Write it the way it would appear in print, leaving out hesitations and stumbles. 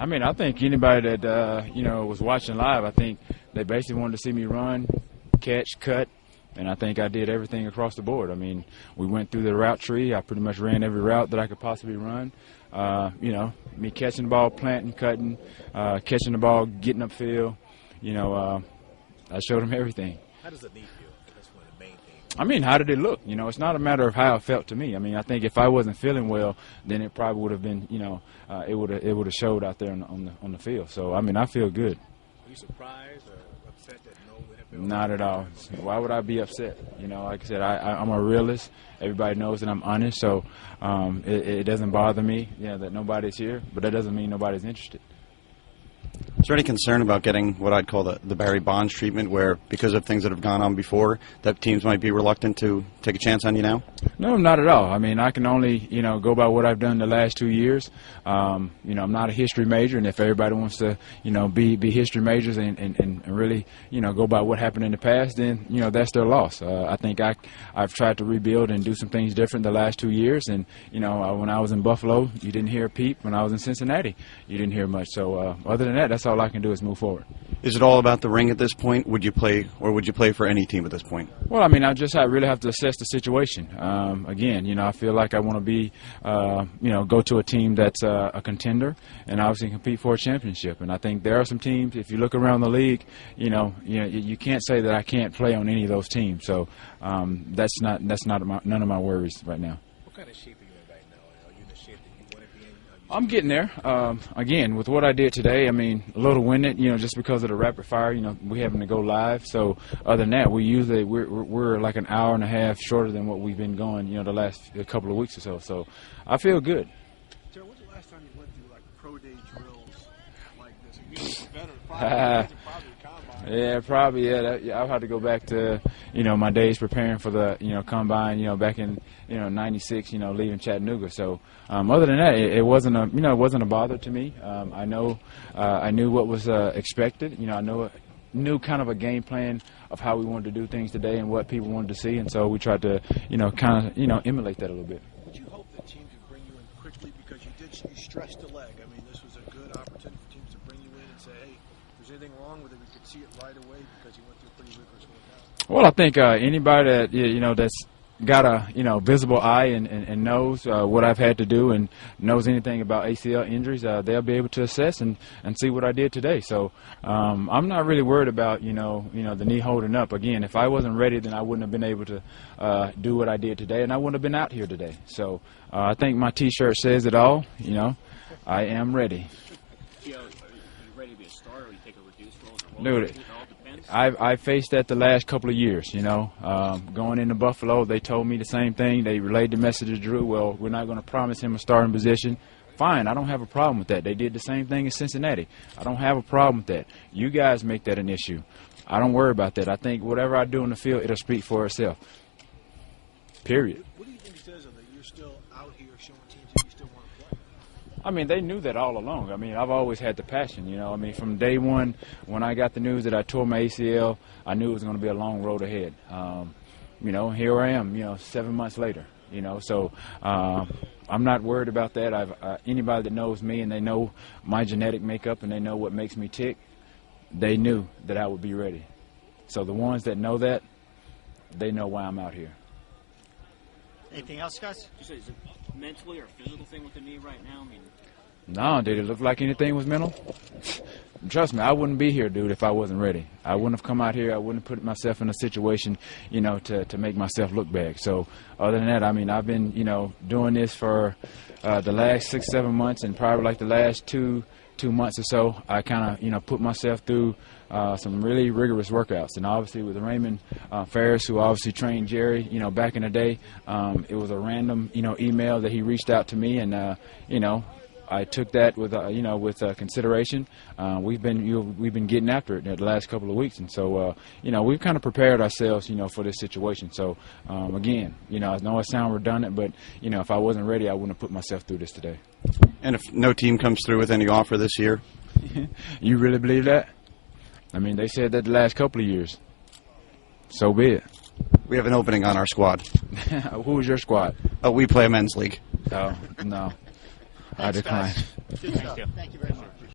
I mean, I think anybody that, was watching live, I think they basically wanted to see me run, catch, cut, and I think I did everything across the board. I mean, we went through the route tree. I pretty much ran every route that I could possibly run. Me catching the ball, planting, cutting, catching the ball, getting upfield. I showed them everything. How does the knee feel? That's one of the main things. I mean, how did it look? It's not a matter of how it felt to me. I mean, I think if I wasn't feeling well, then it probably would have been, it would have showed out there on the field. So, I mean, I feel good. Are you surprised or upset that no NFL? Not at all. Why would I be upset? Like I said, I'm a realist. Everybody knows that I'm honest, so it doesn't bother me, that nobody's here, but that doesn't mean nobody's interested. Is there any concern about getting what I'd call the Barry Bonds treatment, where because of things that have gone on before, that teams might be reluctant to take a chance on you now? No, not at all. I mean, I can only, go by what I've done the last 2 years. I'm not a history major, and if everybody wants to, be history majors and really, go by what happened in the past, then, that's their loss. I think I've tried to rebuild and do some things different the last 2 years, and, when I was in Buffalo, you didn't hear a peep. When I was in Cincinnati, you didn't hear much. So other than that, that's all I can do is move forward. Is it all about the ring at this point? Would you play for any team at this point? Well, I mean, I really have to assess the situation. Again, I feel like I want to be, go to a team that's a contender and obviously compete for a championship. And I think there are some teams, if you look around the league, you can't say that I can't play on any of those teams. So that's not none of my worries right now. What kind of shape are you in right now? Are you in the shape that you want to be in? I'm getting there. Again, with what I did today, I mean, a little winded, just because of the rapid fire, we having to go live. So other than that, we're like an hour and a half shorter than what we've been going, the last couple of weeks or so. So I feel good. Terrell, when's the last time you went through like pro day drills like this? You better Yeah, probably. Yeah, I'll have to go back to, my days preparing for the, combine, back in, '96, leaving Chattanooga. So other than that, it wasn't a bother to me. I knew what was expected. I knew kind of a game plan of how we wanted to do things today and what people wanted to see, and so we tried to, emulate that a little bit. Did you hope that team could bring you in quickly because you stretched the leg? I mean, this was a good opportunity for teams to bring you in and say, hey, if there's anything wrong with it, we could see it right away because you went through a pretty rigorous workout. Well, I think anybody that that's got a visible eye and knows what I've had to do and knows anything about ACL injuries, they'll be able to assess and see what I did today. So I'm not really worried about the knee holding up. Again, if I wasn't ready, then I wouldn't have been able to do what I did today, and I wouldn't have been out here today. So I think my T-shirt says it all. I am ready. Are you ready to be a starter, or you take a reduced role? Dude, I faced that the last couple of years, going into Buffalo, they told me the same thing. They relayed the message to Drew, well, we're not going to promise him a starting position. Fine, I don't have a problem with that. They did the same thing in Cincinnati. I don't have a problem with that. You guys make that an issue. I don't worry about that. I think whatever I do in the field, it'll speak for itself. Period. What do you think it says that you're still out here showing teams that you still want to play? I mean, they knew that all along. I mean, I've always had the passion, I mean, from day one, when I got the news that I tore my ACL, I knew it was going to be a long road ahead. Here I am, 7 months later, so I'm not worried about that. Anybody that knows me and they know my genetic makeup and they know what makes me tick, they knew that I would be ready. So the ones that know that, they know why I'm out here. Anything else, guys? Is it mentally or physical thing with the knee right now? I mean, no, did it look like anything was mental? Trust me, I wouldn't be here, dude, if I wasn't ready. I wouldn't have come out here. I wouldn't have put myself in a situation, to make myself look bad. So other than that, I mean, I've been, doing this for the last 6-7 months, and probably like the last two months or so, I kind of, put myself through some really rigorous workouts. And obviously with Raymond Ferris, who obviously trained Jerry, back in the day, it was a random, email that he reached out to me, and, I took that with consideration. We've been getting after it the last couple of weeks, and so we've kind of prepared ourselves, for this situation. So again, I know I sound redundant, but if I wasn't ready, I wouldn't have put myself through this today. And if no team comes through with any offer this year? You really believe that? I mean, they said that the last couple of years. So be it. We have an opening on our squad. Who's your squad? Oh, we play a men's league. Oh, no. I decline. Thank you very much.